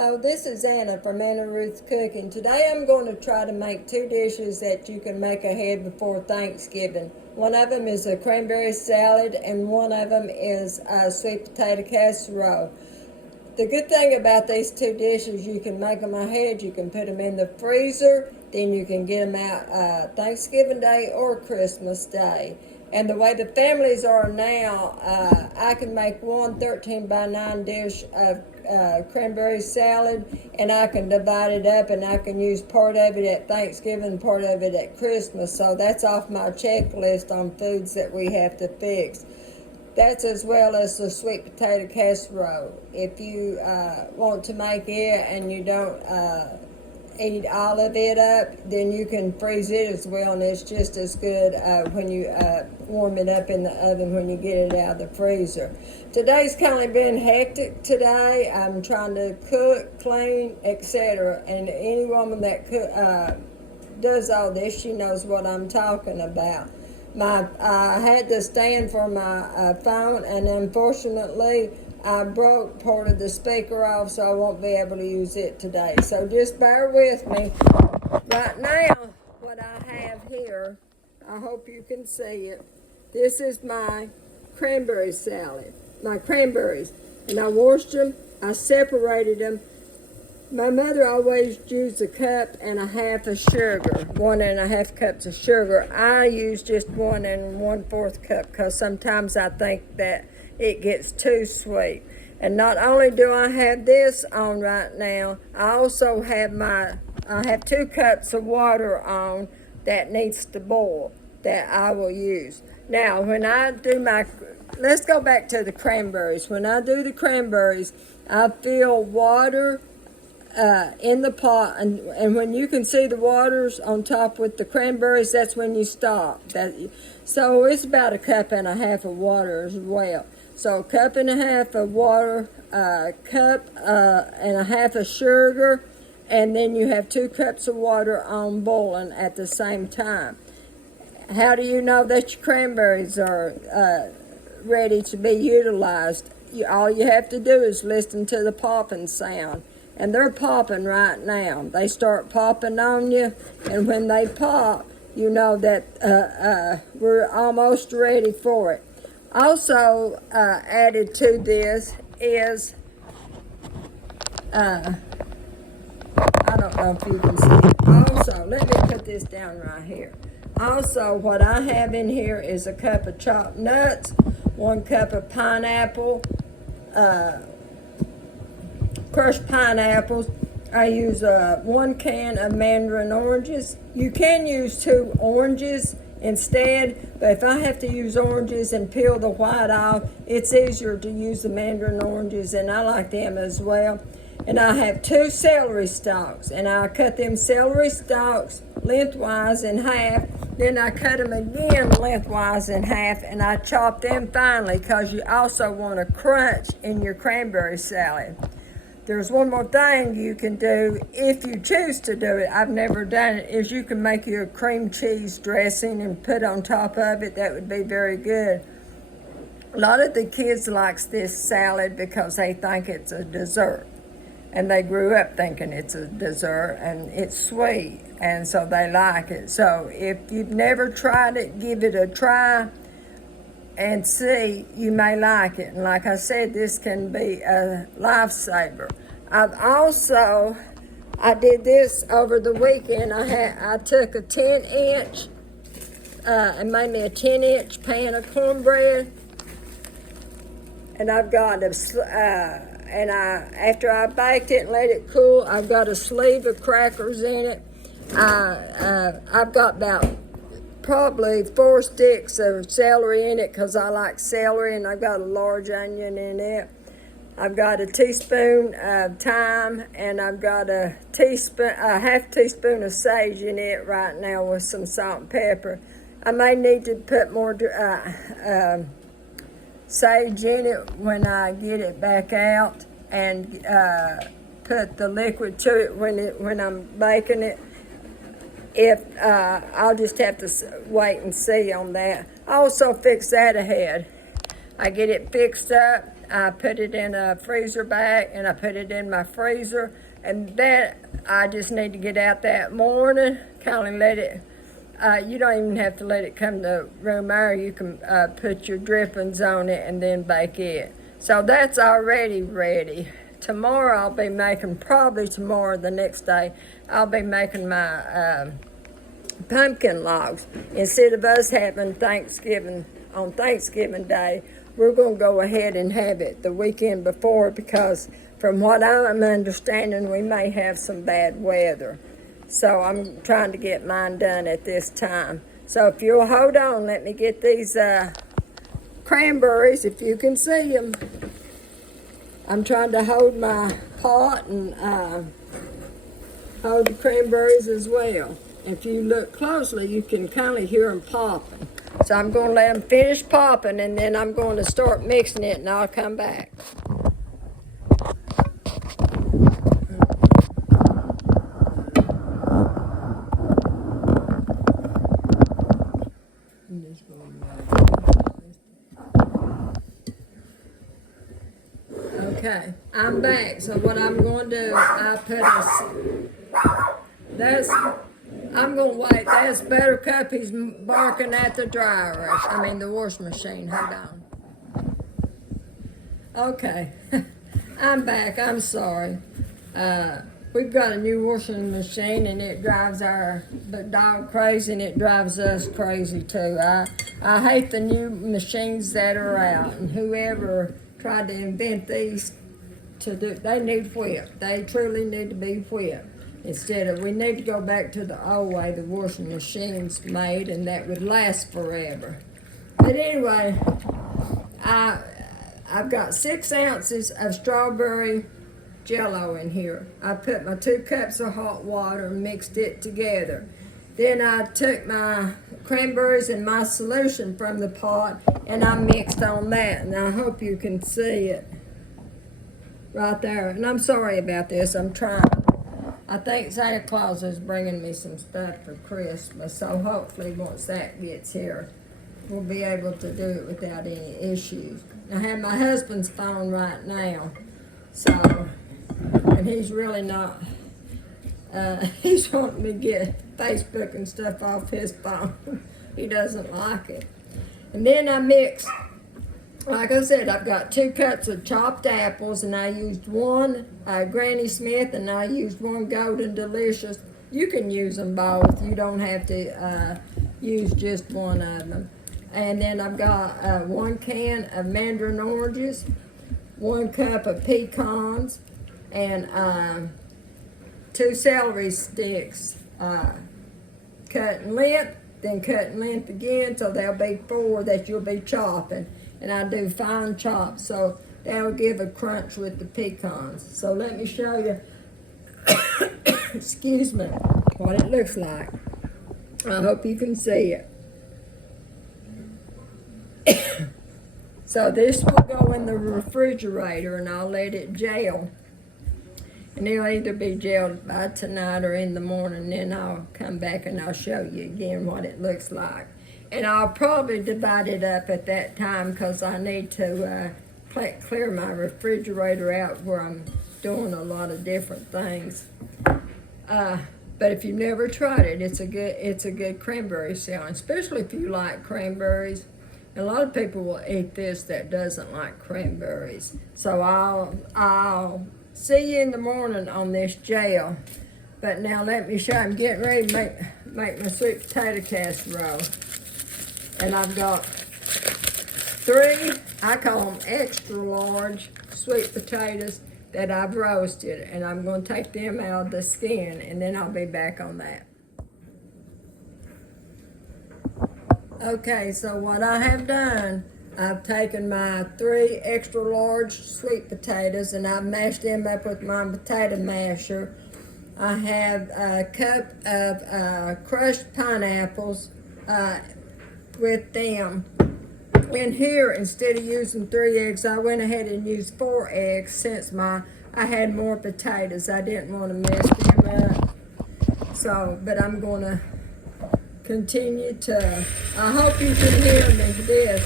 Hello, this is Anna from Anna Ruth's Cooking. Today I'm going to try to make two dishes that you can make ahead before Thanksgiving. One of them is a cranberry salad and one of them is a sweet potato casserole. The good thing about these two dishes, you can make them ahead, you can put them in the freezer, then you can get them out Thanksgiving Day or Christmas Day. And the way the families are now, I can make one 13 by 9 dish of cranberry salad, and I can divide it up, and I can use part of it at Thanksgiving, part of it at Christmas. So that's off my checklist on foods that we have to fix. That's as well as the sweet potato casserole. If you want to make it and you don't eat all of it up, then you can freeze it as well, and it's just as good when you warm it up in the oven when you get it out of the freezer. Today's kind of been hectic today. I'm trying to cook, clean, etc. And any woman that does all this, she knows what I'm talking about. I had to stand for my phone, and unfortunately I broke part of the speaker off, so I won't be able to use it today. So just bear with me. Right now, what I have here, I hope you can see it. This is my cranberry salad, my cranberries. And I washed them, I separated them. My mother always used a cup and a half of sugar, 1.5 cups of sugar. I use just 1 1/4 cup because sometimes I think that it gets too sweet. And not only do I have this on right now, I also have I have 2 cups of water on that needs to boil that I will use. Now, when I do let's go back to the cranberries. When I do the cranberries, I fill water in the pot, and when you can see the waters on top with the cranberries, that's when you stop. So it's about 1.5 cups of water as well. So 1.5 cups of water, 1.5 cups of sugar, and then you have 2 cups of water on boiling at the same time. How do you know that your cranberries are ready to be utilized? All you have to do is listen to the popping sound. And they're popping right now. They start popping on you, and when they pop, you know that we're almost ready for it. Also added to this is, I don't know if you can see it. Also, let me put this down right here. Also, what I have in here is a cup of chopped nuts, 1 cup of pineapple, crushed pineapples. I use 1 can of mandarin oranges. You can use 2 oranges instead, but if I have to use oranges and peel the white off, it's easier to use the mandarin oranges, and I like them as well. And I have 2 celery stalks, and I cut them celery stalks lengthwise in half. Then I cut them again lengthwise in half, and I chop them finely because you also want a crunch in your cranberry salad. There's one more thing you can do if you choose to do it. I've never done it. Is you can make you a cream cheese dressing and put on top of it. That would be very good. A lot of the kids likes this salad because they think it's a dessert. And they grew up thinking it's a dessert, and it's sweet, and so they like it. So if you've never tried it, give it a try and see. You may like it. And like I said, this can be a lifesaver. I did this over the weekend. I took a 10-inch and made me a 10-inch pan of cornbread, and I've got after I baked it and let it cool, I've got a sleeve of crackers in it. I've got about probably 4 sticks of celery in it because I like celery, and I've got a large onion in it. I've got a teaspoon of thyme, and I've got a half teaspoon of sage in it right now with some salt and pepper. I may need to put more sage in it when I get it back out, and put the liquid to it when I'm baking it. I'll just have to wait and see on that. I also fix that ahead. I get it fixed up. I put it in a freezer bag, and I put it in my freezer. And that I just need to get out that morning, kind of let it, you don't even have to let it come to room air. You can put your drippings on it and then bake it. So that's already ready. Tomorrow I'll be making, probably tomorrow, the next day, I'll be making my pumpkin logs. Instead of us having Thanksgiving on Thanksgiving Day, we're going to go ahead and have it the weekend before, because from what I'm understanding, we may have some bad weather. So I'm trying to get mine done at this time. So if you'll hold on, let me get these cranberries, if you can see them. I'm trying to hold my pot and hold the cranberries as well. If you look closely, you can kind of hear them popping. So I'm going to let them finish popping, and then I'm going to start mixing it, and I'll come back. Okay, I'm back. So what I'm going to do, I'm going to wait. That's Buttercup. He's barking at the dryer. I mean the washing machine. Hold on. Okay, I'm back. I'm sorry. We've got a new washing machine, and it drives our dog crazy, and it drives us crazy too. I hate the new machines that are out, and whoever tried to invent these they need whipped. They truly need to be whipped. We need to go back to the old way the washing machines made, and that would last forever. But anyway, I've got 6 ounces of strawberry Jello in here. I put my 2 cups of hot water and mixed it together. Then I took my cranberries and my solution from the pot, and I mixed on that, and I hope you can see it right there. And I'm sorry about this. I'm trying. I think Santa Claus is bringing me some stuff for Christmas, so hopefully once that gets here, we'll be able to do it without any issues. I have my husband's phone right now, and he's really not, he's wanting me to get Facebook and stuff off his phone. He doesn't like it. And then I mix, like I said, I've got 2 cups of chopped apples, and I used 1 Granny Smith, and I used 1 Golden Delicious. You can use them both. You don't have to use just one of them. And then I've got 1 can of mandarin oranges, 1 cup of pecans, and 2 celery sticks, cut in length, then cut in length again, so there'll be 4 that you'll be chopping. And I do fine chops, so that'll give a crunch with the pecans. So let me show you, excuse me, what it looks like. I hope you can see it. So this will go in the refrigerator, and I'll let it gel. And it'll either be gelled by tonight or in the morning. Then I'll come back and I'll show you again what it looks like. And I'll probably divide it up at that time, because I need to clear my refrigerator out where I'm doing a lot of different things. But if you've never tried it, it's a good cranberry salad, especially if you like cranberries. A lot of people will eat this that doesn't like cranberries. So I'll see you in the morning on this gel. But now let me show you. I'm getting ready to make my sweet potato casserole. And I've got 3, I call them extra large sweet potatoes that I've roasted. And I'm going to take them out of the skin, and then I'll be back on that. Okay, so what I have done, I've taken my 3 extra large sweet potatoes, and I've mashed them up with my potato masher. I have a cup of crushed pineapples with them. In here, instead of using 3 eggs, I went ahead and used 4 eggs, since I had more potatoes. I didn't want to mess them up. So, but I'm going to continue to, I hope you can hear me this.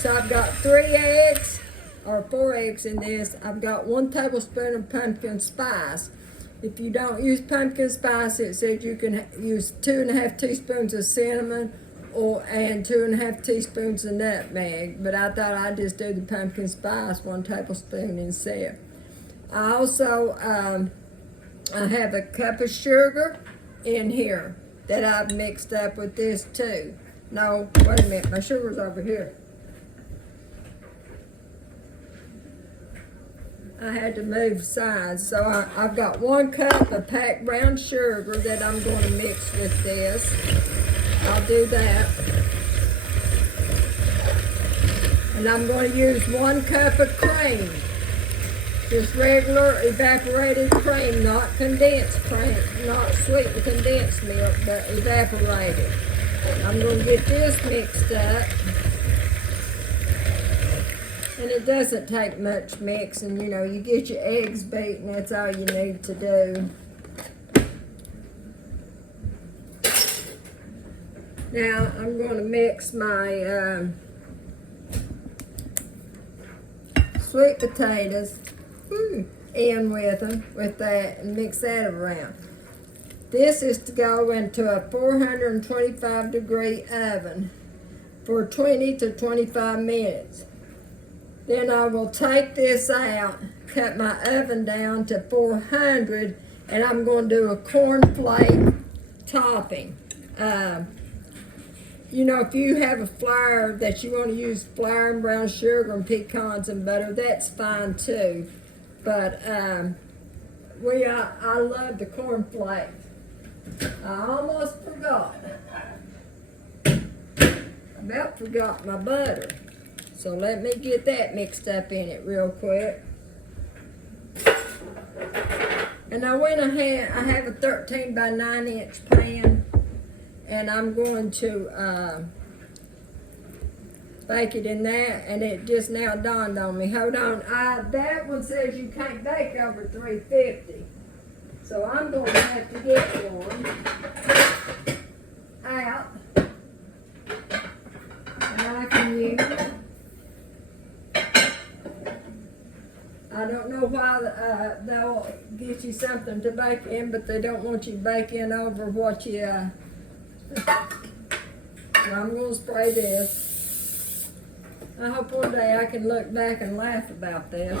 So I've got 3 eggs, or 4 eggs in this. I've got 1 tablespoon of pumpkin spice. If you don't use pumpkin spice, it says you can use 2.5 teaspoons of cinnamon and 2.5 teaspoons of nutmeg. But I thought I'd just do the pumpkin spice, 1 tablespoon instead. I also I have a cup of sugar in here that I've mixed up with this too. No, wait a minute, my sugar's over here. I had to move sides, so I've got 1 cup of packed brown sugar that I'm going to mix with this. I'll do that. And I'm going to use 1 cup of cream. Just regular evaporated cream, not condensed cream, not sweetened condensed milk, but evaporated. I'm going to get this mixed up. And it doesn't take much mixing, you know, you get your eggs beaten, that's all you need to do. Now I'm going to mix my sweet potatoes in with them, with that, and mix that around. This is to go into a 425-degree oven for 20 to 25 minutes. Then I will take this out, cut my oven down to 400, and I'm going to do a cornflake topping. You know, if you have a flour that you want to use flour and brown sugar and pecans and butter, that's fine too. But I love the cornflakes. I almost forgot. I about forgot my butter. So let me get that mixed up in it real quick. And I went ahead, I have a 13 by 9 inch pan, and I'm going to bake it in that, and it just now dawned on me. Hold on, that one says you can't bake over 350. So I'm going to have to get one out, and I can use. I don't know why they'll get you something to bake in, but they don't want you to bake in over what you, so I'm going to spray this. I hope one day I can look back and laugh about this,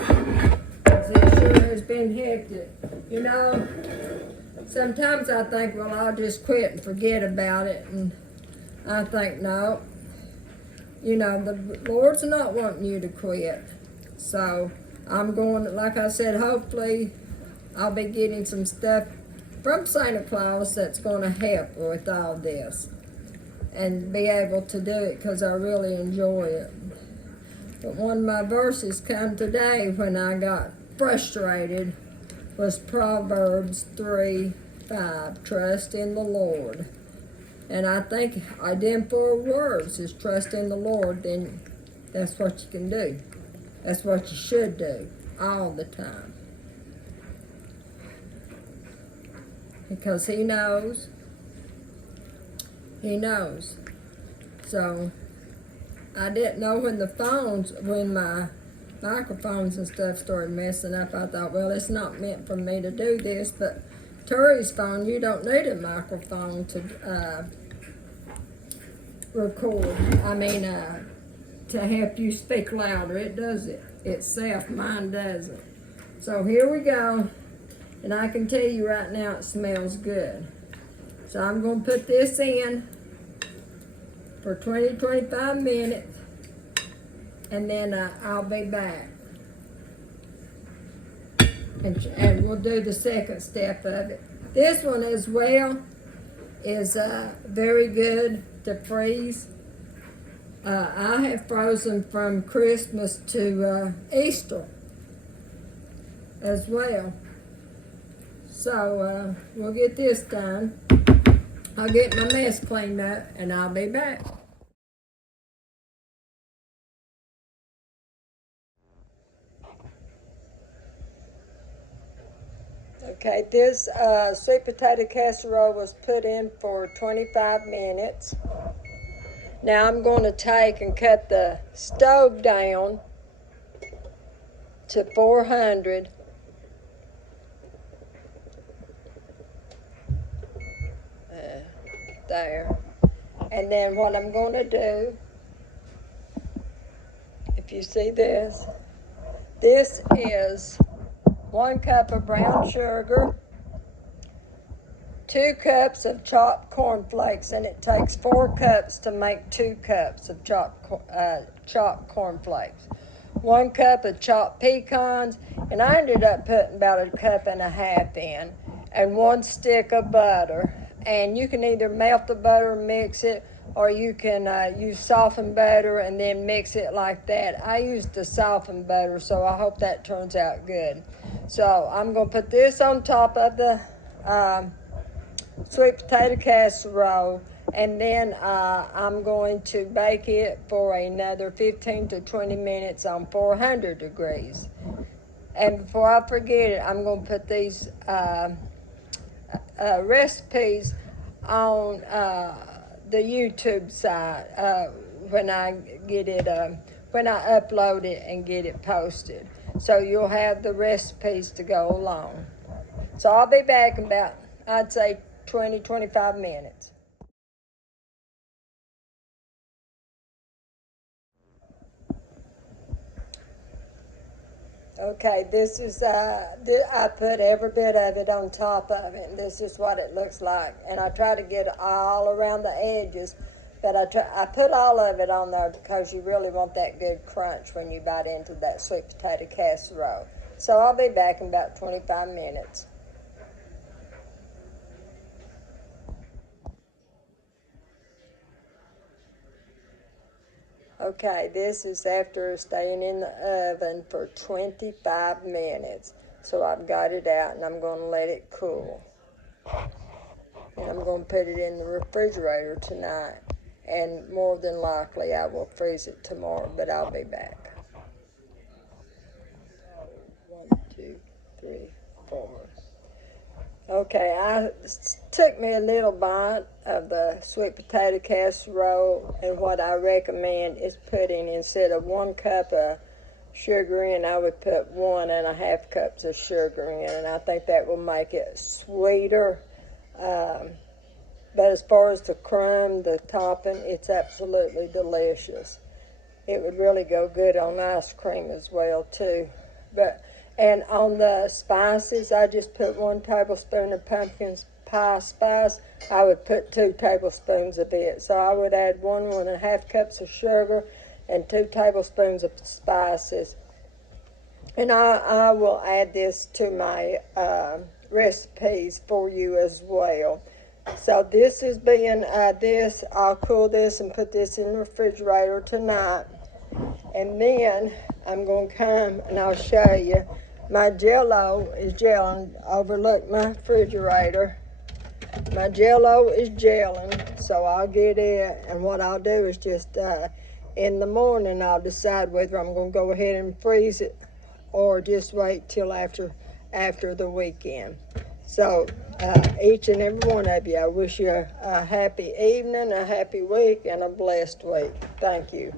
because it sure has been hectic. You know, sometimes I think, well, I'll just quit and forget about it, and I think, no, you know, the Lord's not wanting you to quit. So I'm going, like I said, hopefully I'll be getting some stuff from Santa Claus that's going to help with all this and be able to do it, because I really enjoy it. But one of my verses come today when I got frustrated was Proverbs 3:5, trust in the Lord. And I think I did 4 words is trust in the Lord, then that's what you can do. That's what you should do all the time. Because He knows. He knows. So I didn't know when my microphones and stuff started messing up. I thought, well, it's not meant for me to do this, but Terry's phone, you don't need a microphone to record. I mean, to help you speak louder. It does it itself. Mine doesn't. So here we go. And I can tell you right now it smells good. So I'm going to put this in for 20-25 minutes. And then I'll be back. And we'll do the second step of it. This one as well is very good to freeze. I have frozen from Christmas to Easter as well. So we'll get this done. I'll get my mess cleaned up and I'll be back. Okay, this sweet potato casserole was put in for 25 minutes. Now I'm going to take and cut the stove down to 400. There. And then what I'm going to do, if you see this is 1 cup of brown sugar, 2 cups of chopped cornflakes, and it takes 4 cups to make 2 cups of chopped cornflakes. 1 cup of chopped pecans, and I ended up putting about 1.5 cups in, and 1 stick of butter. And you can either melt the butter and mix it, or you can use softened butter and then mix it like that. I used the softened butter, so I hope that turns out good. So I'm going to put this on top of the sweet potato casserole, and then I'm going to bake it for another 15 to 20 minutes on 400 degrees. And before I forget it, I'm going to put these recipes on the YouTube site when I get it, when I upload it and get it posted. So you'll have the recipes to go along. So I'll be back in about, I'd say, 20-25 minutes. Okay, this is, I put every bit of it on top of it, and this is what it looks like. And I try to get all around the edges, but I put all of it on there because you really want that good crunch when you bite into that sweet potato casserole. So I'll be back in about 25 minutes. Okay, this is after staying in the oven for 25 minutes. So I've got it out, and I'm going to let it cool. And I'm going to put it in the refrigerator tonight. And more than likely, I will freeze it tomorrow, but I'll be back. 1, 2, 3, 4. Okay, it took me a little bite of the sweet potato casserole, and what I recommend is putting, instead of 1 cup of sugar in, I would put 1.5 cups of sugar in, and I think that will make it sweeter. But as far as the crumb, the topping, it's absolutely delicious. It would really go good on ice cream as well, too. And on the spices, I just put 1 tablespoon of pumpkin pie spice. I would put 2 tablespoons of it. So I would add 1.5 cups of sugar and 2 tablespoons of spices. And I will add this to my recipes for you as well. So this is being, I'll cool this and put this in the refrigerator tonight. And then I'm going to come and I'll show you. My Jell-O is gelling. Overlook my refrigerator. My Jell-O is gelling, so I'll get it. And what I'll do is just in the morning, I'll decide whether I'm going to go ahead and freeze it or just wait till after the weekend. So each and every one of you, I wish you a happy evening, a happy week, and a blessed week. Thank you.